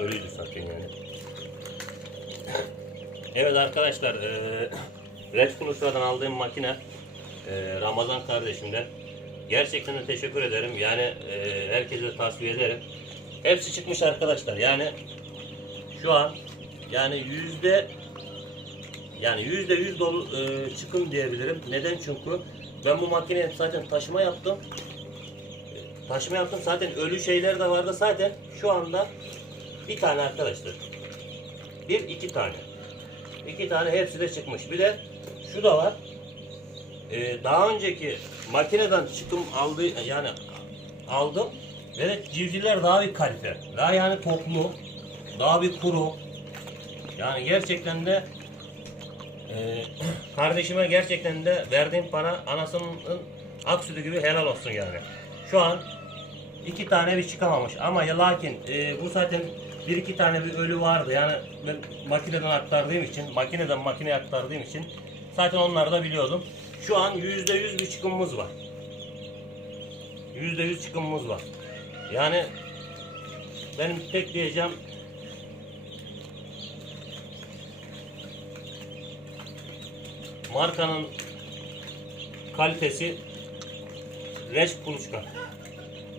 ölüydü zaten yani. evet arkadaşlar eee Red Kuluçlar'dan aldığım makine eee, Ramazan kardeşimden. Gerçekten de teşekkür ederim. Yani eee, herkese tavsiye ederim. Hepsi çıkmış arkadaşlar. Yani şu an yani yüzde yani yüzde yüz dolu eee, çıkım diyebilirim. Neden? Çünkü ben bu makineye zaten taşıma yaptım. Taşıma yaptım. Zaten ölü şeyler de vardı. Zaten şu anda bir tane arkadaşlar. Bir iki tane. İki tane hepsi de çıkmış. Bir de şu da var. Ee, daha önceki makineden çıkım aldı yani aldım ve de civcivler daha bir kalite. Daha yani toplu. Daha bir kuru. Yani gerçekten de e, kardeşime gerçekten de verdiğim para anasının ak sütü gibi helal olsun yani. Şu an iki tane bir çıkamamış ama ya lakin e, bu zaten bir iki tane bir ölü vardı yani ben makineden aktardığım için makineden makineye aktardığım için zaten onları da biliyordum. Şu an yüzde yüz bir çıkımımız var. Yüzde yüz çıkımımız var. Yani benim tek diyeceğim markanın kalitesi Reç Kuluçka.